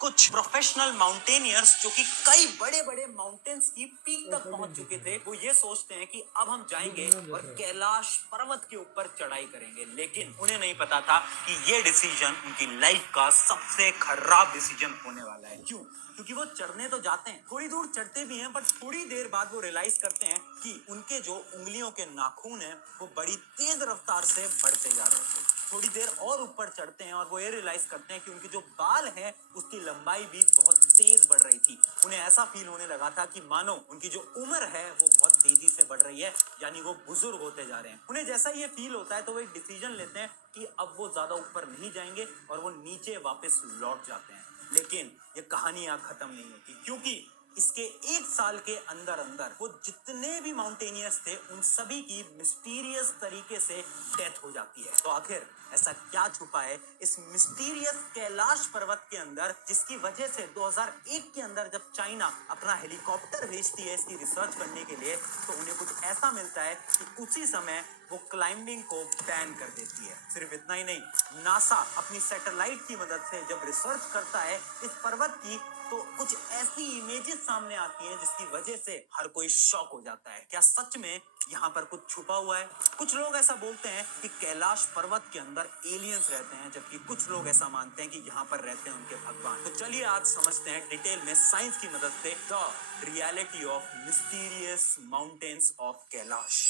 कुछ professional mountaineers जो कि कई बड़े बड़े माउंटेन्स की पीक तक पहुंच चुके थे, वो ये सोचते हैं कि अब हम जाएंगे और कैलाश पर्वत के ऊपर चढ़ाई करेंगे। लेकिन उन्हें नहीं पता था कि ये डिसीजन उनकी लाइफ का सबसे खराब डिसीजन होने वाला है। क्यों? क्योंकि वो चढ़ने तो जाते हैं, थोड़ी दूर चढ़ते भी हैं, बट थोड़ी देर बाद वो रियलाइज करते हैं कि उनके जो उंगलियों के नाखून हैं वो बड़ी तेज रफ्तार से बढ़ते जा रहे थे। थोड़ी देर और ऊपर चढ़ते हैं और वो ये रियलाइज करते हैं कि उनके जो बाल हैं उसकी लंबाई भी बहुत तेज बढ़ रही थी। उन्हें ऐसा फील होने लगा था कि मानो उनकी जो उम्र है वो बहुत तेजी से बढ़ रही है, यानी वो बुजुर्ग होते जा रहे हैं। उन्हें जैसा ये फील होता है तो वो एक डिसीजन लेते हैं कि अब वो ज्यादा ऊपर नहीं जाएंगे और वो नीचे वापस लौट जाते हैं। लेकिन ये कहानी यहाँ खत्म नहीं होती, क्योंकि इसके एक साल के अंदर अंदर वो जितने भी माउंटेनियर्स थे उन सभी की मिस्टीरियस तरीके से डेथ हो जाती है। तो आखिर ऐसा क्या छुपा है इस मिस्टीरियस कैलाश पर्वत के अंदर, जिसकी वजह से 2001 के अंदर जब चाइना अपना हेलीकॉप्टर भेजती है इसकी रिसर्च करने के लिए, तो उन्हें कुछ ऐसा मिलता है कि उसी समय वो क्लाइंबिंग को बैन कर देती है। सिर्फ इतना ही नहीं, नासा अपनी सैटेलाइट की मदद से जब रिसर्च करता है इस पर्वत की, तो कुछ ऐसी इमेजेस सामने आती हैं जिसकी वजह से हर कोई शॉक हो जाता है। क्या सच में यहाँ पर कुछ छुपा हुआ है? कुछ लोग ऐसा बोलते हैं कि कैलाश पर्वत के अंदर एलियंस रहते हैं, जबकि कुछ लोग ऐसा मानते हैं कि यहाँ पर रहते हैं उनके भगवान। तो चलिए आज समझते हैं डिटेल में साइंस की मदद से the reality of mysterious mountains of Kailash.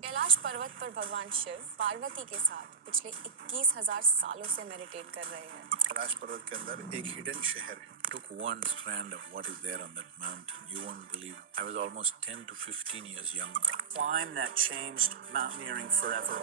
Kailash पर्वत पर भगवान शिव पार्वती के साथ पिछले 21,000 सालों से मेडिटेट कर रहे हैं। कैलाश पर्वत के अंदर एक हिडन शहर है। Took one strand of what is there on that mountain. You won't believe. I was almost 10 to 15 years younger. Climb that changed mountaineering forever.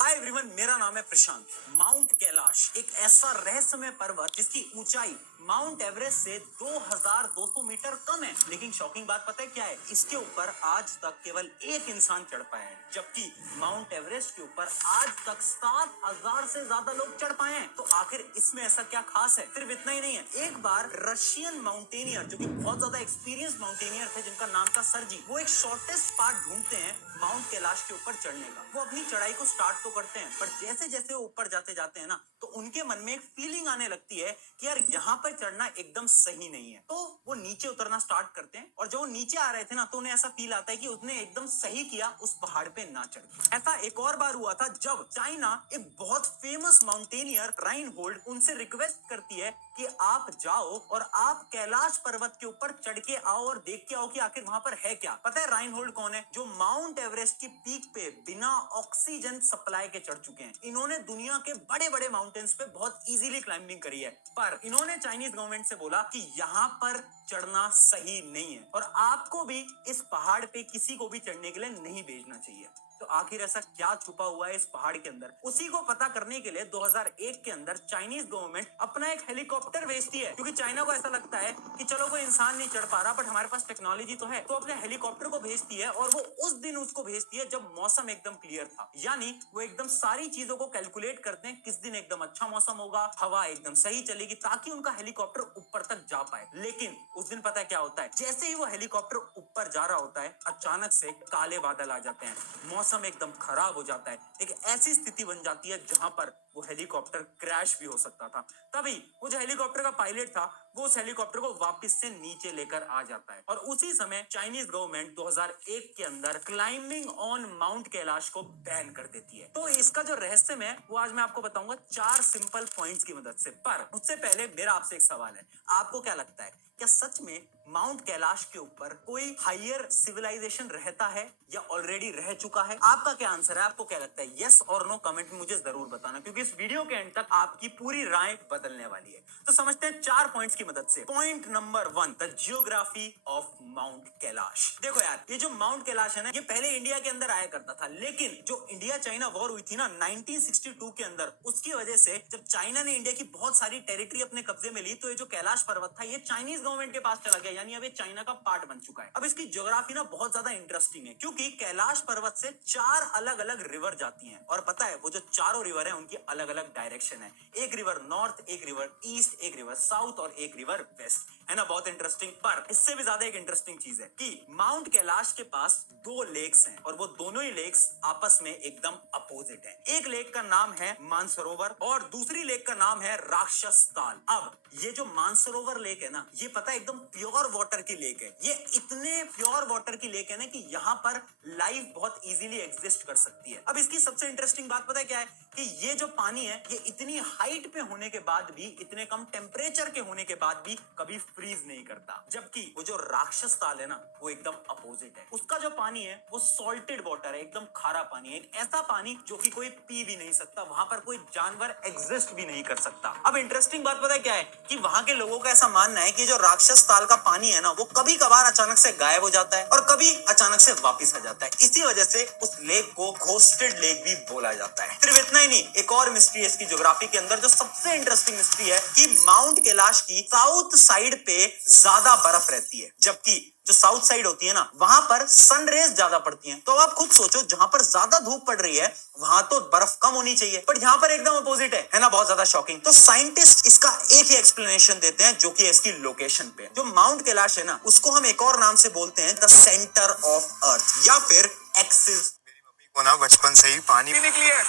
Hi everyone, मेरा नाम है प्रशांत। माउंट कैलाश एक ऐसा रहस्यमय पर्वत जिसकी ऊंचाई माउंट एवरेस्ट से 2200 मीटर कम है। लेकिन शॉकिंग बात पता है क्या है? इसके ऊपर आज तक केवल एक इंसान चढ़ पाया है, जबकि माउंट एवरेस्ट के ऊपर आज तक 7000 से ज्यादा लोग चढ़ पाए हैं। तो आखिर इसमें ऐसा क्या खास है? सिर्फ इतना ही नहीं है, एक बार रशियन माउंटेनियर जो कि बहुत ज्यादा एक्सपीरियंस माउंटेनियर थे, जिनका नाम था सरजी, वो एक शॉर्टेस्ट पार्ट ढूंढते हैं माउंट कैलाश के ऊपर चढ़ने का। वो अपनी चढ़ाई को स्टार्ट तो करते हैं, पर जैसे जैसे वो ऊपर जाते जाते हैं ना, तो उनके मन में एक फीलिंग आने लगती है कि यार यहाँ पर चढ़ना एकदम सही नहीं है। तो वो नीचे उतरना स्टार्ट करते हैं, और जब वो नीचे आ रहे थे ना, तो उन्हें ऐसा फील आता है कि उसने एकदम सही किया उस पहाड़ पे ना चढ़ के। ऐसा एक और बार हुआ था जब चाइना एक बहुत फेमस माउंटेनियर राइनहोल्ड उनसे रिक्वेस्ट करती है कि आप जाओ और आप कैलाश पर्वत के ऊपर चढ़ के आओ और देख के आओ कि आखिर वहां पर है क्या। पता है राइनहोल्ड कौन है? जो माउंट एवरेस्ट की पीक पे बिना ऑक्सीजन सप्लाई के चढ़ चुके हैं। इन्होंने दुनिया के बड़े बड़े माउंटेन्स पे बहुत इजीली क्लाइंबिंग करी है, पर इन्होंने चाइनीज गवर्नमेंट से बोला कि यहाँ पर चढ़ना सही नहीं है और आपको भी इस पहाड़ पे किसी को भी चढ़ने के लिए नहीं भेजना चाहिए। तो आखिर ऐसा क्या छुपा हुआ है इस पहाड़ के अंदर? उसी को पता करने के लिए 2001 के अंदर चाइनीज गवर्नमेंट अपना एक हेलीकॉप्टर भेजती है, क्योंकि चाइना को ऐसा लगता है कि चलो कोई इंसान नहीं चढ़ पा रहा, बट हमारे पास टेक्नोलॉजी तो है। तो अपने हेलीकॉप्टर को भेजती है, और वो उस दिन उसको भेजती है जब मौसम एकदम क्लियर था। यानी वो एकदम सारी चीजों को कैलकुलेट करते हैं, किस दिन एकदम अच्छा मौसम होगा, हवा एकदम सही चलेगी, ताकि उनका हेलीकॉप्टर ऊपर तक जा पाए। लेकिन उस दिन पता है क्या होता है? जैसे ही वो हेलीकॉप्टर ऊपर जा रहा होता है, अचानक से काले बादल आ जाते हैं, मौसम एकदम खराब हो जाता है। एक ऐसी स्थिति बन जाती है जहां पर वो हेलीकॉप्टर क्रैश भी हो सकता था। तभी वो जो हेलीकॉप्टर का पायलट था, वो उस हेलीकॉप्टर को वापस से नीचे लेकर आ जाता है, और उसी समय चाइनीज गवर्नमेंट 2001 के अंदर क्लाइंबिंग ऑन माउंट कैलाश को बैन कर देती है। तो इसका जो रहस्य है वो आज मैं आपको बताऊंगा 4 सिंपल पॉइंट्स की मदद से। पर उससे पहले मेरा आपसे एक सवाल है, आपको क्या लगता है, क्या सच में माउंट कैलाश के ऊपर कोई हायर सिविलाइजेशन रहता है या ऑलरेडी रह चुका है? आपका क्या आंसर है? आपको क्या लगता है? यस और नो कमेंट में मुझे जरूर बताना, क्योंकि इस वीडियो के एंड तक आपकी पूरी राय बदलने वाली है। तो समझते हैं 4 पॉइंट्स की मदद से। Point number 1, the geography of mount Kailash. देखो यार, ये जो माउंट कैलाश है ना, ये पहले इंडिया के अंदर आया करता था, लेकिन जो इंडिया चाइना वॉर हुई थी ना 1962 के अंदर, उसकी वजह से जब चाइना ने इंडिया की बहुत सारी टेरिटरी अपने कब्जे में ली, तो ये जो कैलाश पर्वत था, ये चाइनीज गवर्नमेंट के पास चला गया, यानी अब ये चाइना का पार्ट बन चुका है। अब इसकी ज्योग्राफी ना बहुत ज्यादा इंटरेस्टिंग है, क्योंकि कैलाश पर्वत से 4 अलग अलग रिवर जाती हैं, और पता है वो जो चारों रिवर है उनकी अलग अलग डायरेक्शन है। एक रिवर नॉर्थ, एक रिवर ईस्ट, एक रिवर साउथ और एक रिवर वेस्ट, है ना, बहुत इंटरेस्टिंग। पर इससे भी ज्यादा एक इंटरेस्टिंग चीज है कि माउंट कैलाश के पास 2 लेक्स हैं, और वो दोनों ही लेक्स आपस में एकदम अपोजिट हैं। एक लेक का नाम है मानसरोवर और दूसरी लेक का नाम है राक्षस ताल। अब ये जो मानसरोवर लेक है ना, ये पता है एकदम प्योर वाटर की लेक है। ये इतने प्योर वाटर की लेक है ना कि यहाँ पर लाइफ बहुत इजीली एग्जिस्ट कर सकती है। अब इसकी सबसे इंटरेस्टिंग बात पता है क्या है, कि ये जो पानी है ये इतनी हाइट पे होने के बाद भी, इतने कम टेम्परेचर के होने के बाद भी कभी फ्रीज नहीं करता। जबकि वो जो राक्षस ताल है ना, वो एकदम अपोजिट है। उसका जो पानी है वो सॉल्टेड वाटर है, एकदम खारा पानी है, एक ऐसा पानी जो कि कोई पी भी नहीं सकता, वहां पर कोई जानवर एग्जिस्ट भी नहीं कर सकता। अब इंटरेस्टिंग बात पता है क्या है, कि वहां के लोगों का ऐसा मानना है कि जो राक्षस ताल का पानी है ना, वो कभी कभार अचानक से गायब हो जाता है और कभी अचानक से वापस आ जाता है। इसी वजह से उस लेक को घोस्टेड लेक भी बोला जाता है। सिर्फ इतना ही नहीं, एक और मिस्ट्री है इसकी ज्योग्राफी के अंदर, जो सबसे इंटरेस्टिंग मिस्ट्री है कि माउंट कैलाश की साउथ साइड पे ज्यादा बर्फ रहती है, जबकि जो साउथ साइड होती है ना, वहां पर सन रेज ज्यादा पड़ती हैं। तो अब आप खुद सोचो, जहां पर ज्यादा धूप पड़ रही है वहां तो बर्फ कम होनी चाहिए, बट यहाँ पर एकदम अपोजिट है ना, बहुत ज्यादा शॉकिंग। तो साइंटिस्ट इसका एक ही एक्सप्लेनेशन देते हैं, जो कि है इसकी लोकेशन पे। जो माउंट कैलाश है ना, उसको हम एक और नाम से बोलते हैं द सेंटर ऑफ अर्थ, या फिर एक्सिस। मेरी मम्मी को ना बचपन से ही पानी निकली है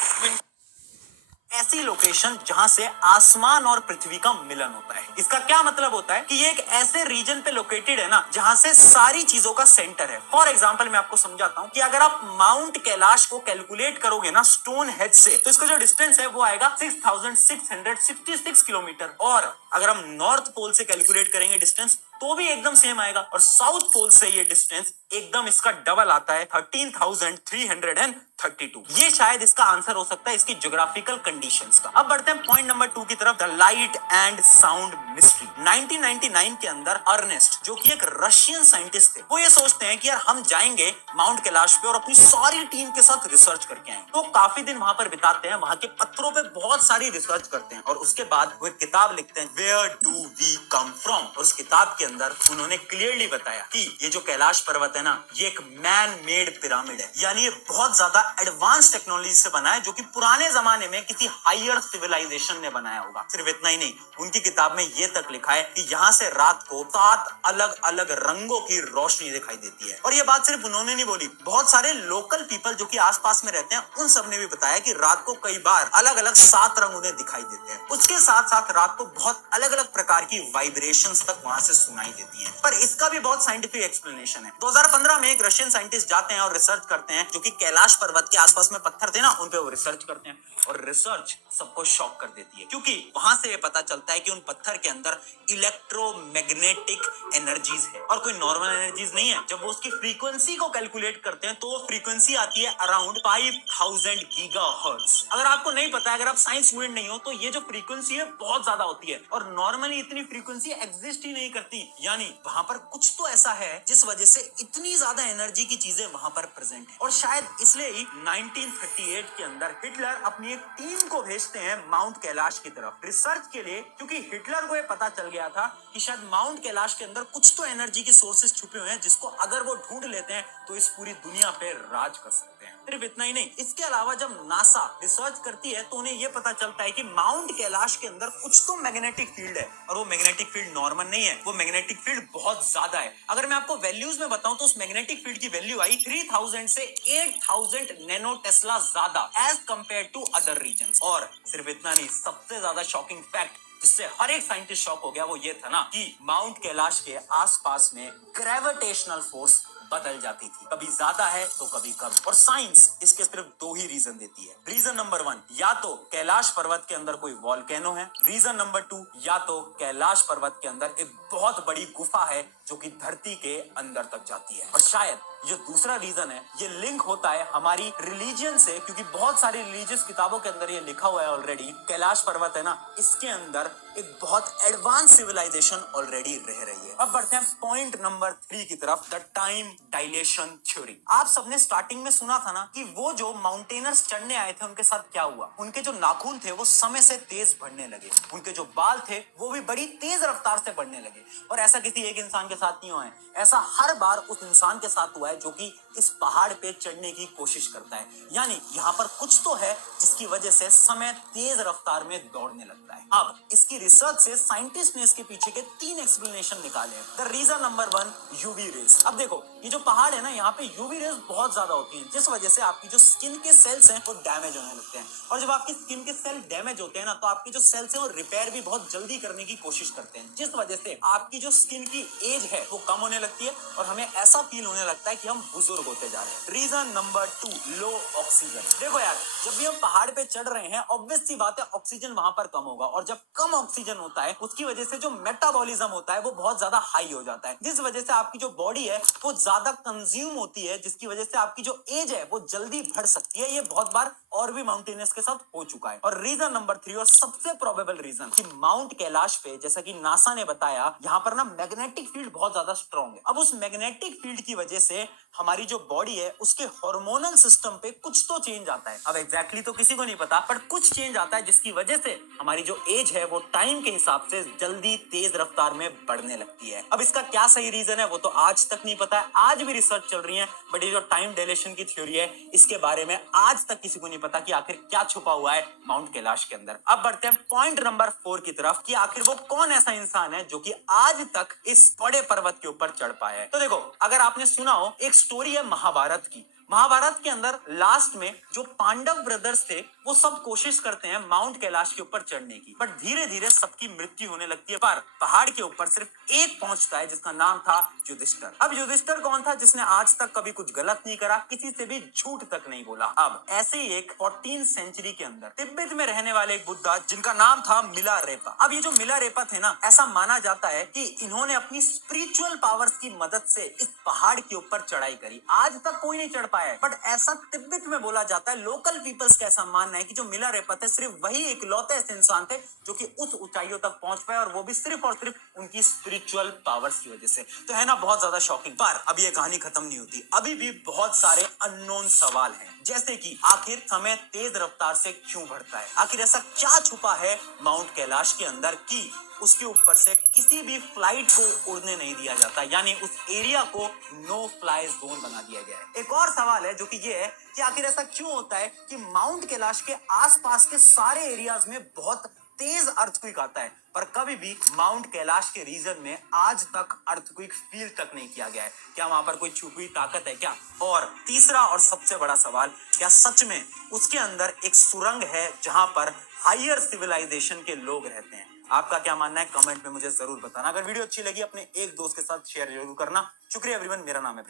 ऐसी लोकेशन जहां से आसमान और पृथ्वी का मिलन होता है। इसका क्या मतलब होता है कि ये एक ऐसे रीजन पे लोकेटेड है ना, जहां से सारी चीजों का सेंटर है। फॉर एग्जांपल मैं आपको समझाता हूं कि अगर आप माउंट कैलाश को कैलकुलेट करोगे ना स्टोन हेड से, तो इसका जो डिस्टेंस है वो आएगा 6666 किलोमीटर, और अगर हम नॉर्थ पोल से कैलकुलेट करेंगे डिस्टेंस, तो भी एकदम सेम आएगा, और साउथ पोल से ये डिस्टेंस एकदम इसका डबल आता है, 13,332। ये शायद इसका आंसर हो सकता है इसकी ज्योग्राफिकल कंडीशंस का। अब बढ़ते हैं पॉइंट नंबर 2 की तरफ, the light and sound mystery. 1999 के अंदर अर्नेस्ट, जो कि एक रशियन साइंटिस्ट थे, वो ये सोचते हैं कि यार हम जाएंगे माउंट कैलाश पे और अपनी सारी टीम के साथ रिसर्च करके आएंगे। तो काफी दिन वहां पर बिताते हैं, वहां के पत्थरों पे बहुत सारी रिसर्च करते हैं, और उसके बाद वो एक किताब लिखते हैं, where do we come from. उस किताब के अंदर उन्होंने क्लियरली बताया कि ये जो कैलाश पर्वत है ना, ये एक मैन मेड पिरामिड है, यानी ये बहुत ज्यादा एडवांस टेक्नोलॉजी से बना है, जो कि पुराने जमाने में किसी हायर सिविलाइजेशन ने बनाया होगा। सिर्फ इतना ही नहीं, उनकी किताब में ये तक लिखा है कि यहाँ से रात को 7 अलग अलग रंगों की रोशनी दिखाई देती है। और ये बात सिर्फ उन्होंने नहीं बोली, बहुत सारे लोकल पीपल जो कि आसपास में रहते हैं, उन सब ने भी बताया कि रात को कई बार अलग अलग 7 रंग उन्हें दिखाई देते हैं। उसके साथ साथ रात को बहुत अलग अलग प्रकार की वाइब्रेशंस तक वहां से सुनाई देती हैं। पर इसका भी बहुत साइंटिफिक एक्सप्लेनेशन है। 2015 में एक रशियन साइंटिस्ट जाते हैं और रिसर्च करते हैं, जो कि कैलाश पर्वत के आसपास में पत्थर थे ना, उन पे वो रिसर्च करते हैं, और रिसर्च सबको शॉक कर देती है, क्योंकि वहां से ये पता चलता है कि उन पत्थर के अंदर इलेक्ट्रोमैग्नेटिक एनर्जीज है, और कोई नॉर्मल एनर्जीज नहीं है। जब वो उसकी फ्रीक्वेंसी को कैलकुलेट करते हैं, तो वो फ्रीक्वेंसी आती है अराउंड 5000 गीगाहर्ट्ज। अगर आपको नहीं पता है, अगर आप साइंस स्टूडेंट नहीं हो, तो ये जो फ्रीक्वेंसी है बहुत ज्यादा होती है, और नॉर्मली इतनी फ्रीक्वेंसी एग्जिस्ट ही नहीं करती। यानी वहां पर कुछ तो ऐसा है जिस वजह से इतनी ज्यादा एनर्जी की चीजें वहां पर प्रेजेंट है। और शायद इसलिए ही 1938 के अंदर हिटलर अपनी एक टीम को भेजते हैं माउंट कैलाश की तरफ रिसर्च के लिए, क्योंकि हिटलर को ये पता चल गया था कि शायद माउंट कैलाश के अंदर कुछ तो एनर्जी के सोर्सेज छुपे हुए हैं, जिसको अगर वो ढूंढ लेते हैं तो इस पूरी दुनिया पे राज कर सकते हैं। सिर्फ इतना ही नहीं, इसके अलावा जब नासा रिसर्च करती है, तो उन्हें यह पता चलता है कि माउंट कैलाश के अंदर कुछ तो मैग्नेटिक फील्ड है, और वो मैग्नेटिक फील्ड नॉर्मल नहीं है, वो मैग्नेटिक फील्ड बहुत ज्यादा है। अगर मैं आपको वैल्यूज में बताऊं, तो उस मैग्नेटिक फील्ड की वैल्यू आई 3000 से 8000 नैनो टेस्ला ज्यादा as compare to other regions. और सिर्फ इतना नहीं, सबसे ज्यादा शॉकिंग फैक्ट जिससे हर एक साइंटिस्ट शॉक हो गया, वो ये था ना कि माउंट कैलाश के आसपास में ग्रेविटेशनल फोर्स बदल जाती थी, कभी ज्यादा है तो कभी कम। और साइंस इसके सिर्फ 2 ही रीजन देती है। रीजन नंबर 1, या तो कैलाश पर्वत के अंदर कोई वॉल्केनो है। रीजन नंबर 2, या तो कैलाश पर्वत के अंदर एक बहुत बड़ी गुफा है जो कि धरती के अंदर तक जाती है। और शायद जो दूसरा रीजन है ये लिंक होता है हमारी रिलीजियन से, क्योंकि बहुत सारी रिलीजियस किताबों के अंदर ये लिखा हुआ है ऑलरेडी, कैलाश पर्वत है ना, इसके अंदर एक बहुत एडवांस सिविलाइजेशन ऑलरेडी रह रही है। अब बढ़ते हैं पॉइंट नंबर 3 की तरफ, द टाइम डायलेशन थ्योरी। आप सबने स्टार्टिंग में सुना था ना कि वो जो माउंटेनर्स चढ़ने आए थे उनके साथ क्या हुआ, उनके जो नाखून थे वो समय से तेज बढ़ने लगे, उनके जो बाल थे वो भी बड़ी तेज रफ्तार से बढ़ने लगे। और ऐसा किसी एक इंसान के साथ नहीं हुआ है, ऐसा हर बार उस इंसान के साथ हुआ है जो कि इस पहाड़ पे चढ़ने की कोशिश करता है। यानी यहाँ पर कुछ तो है जिसकी वजह से समय तेज रफ्तार में दौड़ने लगता है। अब इसकी रिसर्च से साइंटिस्ट ने इसके पीछे के 3 एक्सप्लेनेशन निकाले हैं। The reason number 1, UV rays. अब देखो ये जो पहाड़ है ना, यहाँ पे यूवी रेज बहुत ज्यादा होती हैं, जिस वजह से आपकी जो स्किन के सेल्स हैं वो डैमेज होने लगते हैं। और जब आपकी स्किन के सेल डैमेज होते हैं ना, तो आपके जो सेल्स हैं वो रिपेयर भी बहुत जल्दी करने की कोशिश करते हैं, जिस वजह से आपकी जो स्किन की एज है वो कम होने लगती है और हमें ऐसा फील होने लगता है कि हम बुजुर्ग होते जा रहे हैं। रीजन नंबर 2, लो ऑक्सीजन। देखो यार, जब भी हम पहाड़ पे चढ़ रहे हैं, ऑब्वियस सी बात है ऑक्सीजन वहां पर कम होगा, और जब कम ऑक्सीजन होता है उसकी वजह से जो मेटाबॉलिज्म होता है वो बहुत ज्यादा हाई हो जाता है, जिस वजह से आपकी जो बॉडी है वो ज्यादा कंज्यूम होती है, जिसकी वजह से आपकी जो एज है वो जल्दी बढ़ सकती है। ये बहुत बार और भी माउंटेनियर्स के साथ हो चुका है। और रीजन नंबर 3 और सबसे प्रोबेबल रीजन कि माउंट कैलाश पे, जैसा कि नासा ने बताया, यहाँ पर ना मैग्नेटिक फील्ड बहुत ज्यादा स्ट्रॉन्ग है। अब उस मैग्नेटिक फील्ड की वजह से हमारी जो बॉडी है उसके हार्मोनल सिस्टम पे कुछ तो चेंज आता है। अब एग्जैक्टली तो किसी को नहीं पता, बट कुछ चेंज आता है जिसकी वजह से हमारी जो एज है वो टाइम के हिसाब से जल्दी तेज रफ्तार में बढ़ने लगती है। अब इसका क्या सही रीजन है वो तो आज तक नहीं पता है, आज भी रिसर्च चल रही है, बट ये जो टाइम डायलेशन की थ्योरी है इसके बारे में आज तक किसी को नहीं पता कि आखिर क्या छुपा हुआ है माउंट कैलाश के अंदर। अब बढ़ते हैं पॉइंट नंबर 4 की तरफ कि आखिर वो कौन ऐसा इंसान है जो कि आज तक इस बड़े पर्वत के ऊपर चढ़ पाया है। तो देखो, अगर आपने सुना हो, एक स्टोरी है महाभारत की। महाभारत के अंदर लास्ट में जो पांडव ब्रदर्स थे वो सब कोशिश करते हैं माउंट कैलाश के ऊपर चढ़ने की, बट धीरे धीरे सबकी मृत्यु होने लगती है। पर पहाड़ के ऊपर सिर्फ एक पहुंचता है जिसका नाम था युधिष्ठिर। अब युधिष्ठिर कौन था? जिसने आज तक कभी कुछ गलत नहीं करा, किसी से भी झूठ तक नहीं बोला। अब ऐसे ही एक 14th सेंचुरी के अंदर तिब्बत में रहने वाले एक बुद्धा जिनका नाम था मिलारेपा। अब ये जो मिलारेपा थे ना, ऐसा माना जाता है कि इन्होंने अपनी स्पिरिचुअल पावर्स की मदद से इस पहाड़ के ऊपर चढ़ाई करी। आज तक कोई नहीं चढ़ पाया है, बट ऐसा तिब्बत में बोला जाता है। लोकल पीपल्स का ऐसा मानना है कि जो मिलारेपा थे सिर्फ वही एक लौते ऐसे इंसान थे जो कि उस ऊंचाइयों तक पहुंच पाए, और वो भी सिर्फ और सिर्फ उनकी स्पिरिचुअल पावर्स की वजह से। तो है ना बहुत ज्यादा शॉकिंग। पर अब ये कहानी खत्म नहीं होती, अभी भी बहुत सारे अननोन सवाल हैं, जैसे कि आखिर समय तेज रफ्तार से क्यों बढ़ता है, आखिर ऐसा क्या छुपा है माउंट कैलाश के अंदर कि उसके ऊपर से किसी भी फ्लाइट को उड़ने नहीं दिया जाता, यानी उस एरिया को नो फ्लाई जोन बना दिया गया है। एक और सवाल है जो कि ये है कि आखिर ऐसा क्यों होता है कि माउंट कैलाश के आसपास के सारे एरियाज में बहुत तेज अर्थक्वेक आता है, पर कभी भी माउंट कैलाश के रीजन में आज तक अर्थक्वेक फील तक नहीं किया गया है। क्या वहां पर कोई छुपी हुई ताकत है क्या? और तीसरा और सबसे बड़ा सवाल, क्या सच में उसके अंदर एक सुरंग है जहां पर हायर सिविलाइजेशन के लोग रहते हैं? आपका क्या मानना है कमेंट में मुझे जरूर बताना। अगर वीडियो अच्छी लगी अपने एक दोस्त के साथ शेयर जरूर करना। शुक्रिया एवरीवन, मेरा नाम है प्रशांत।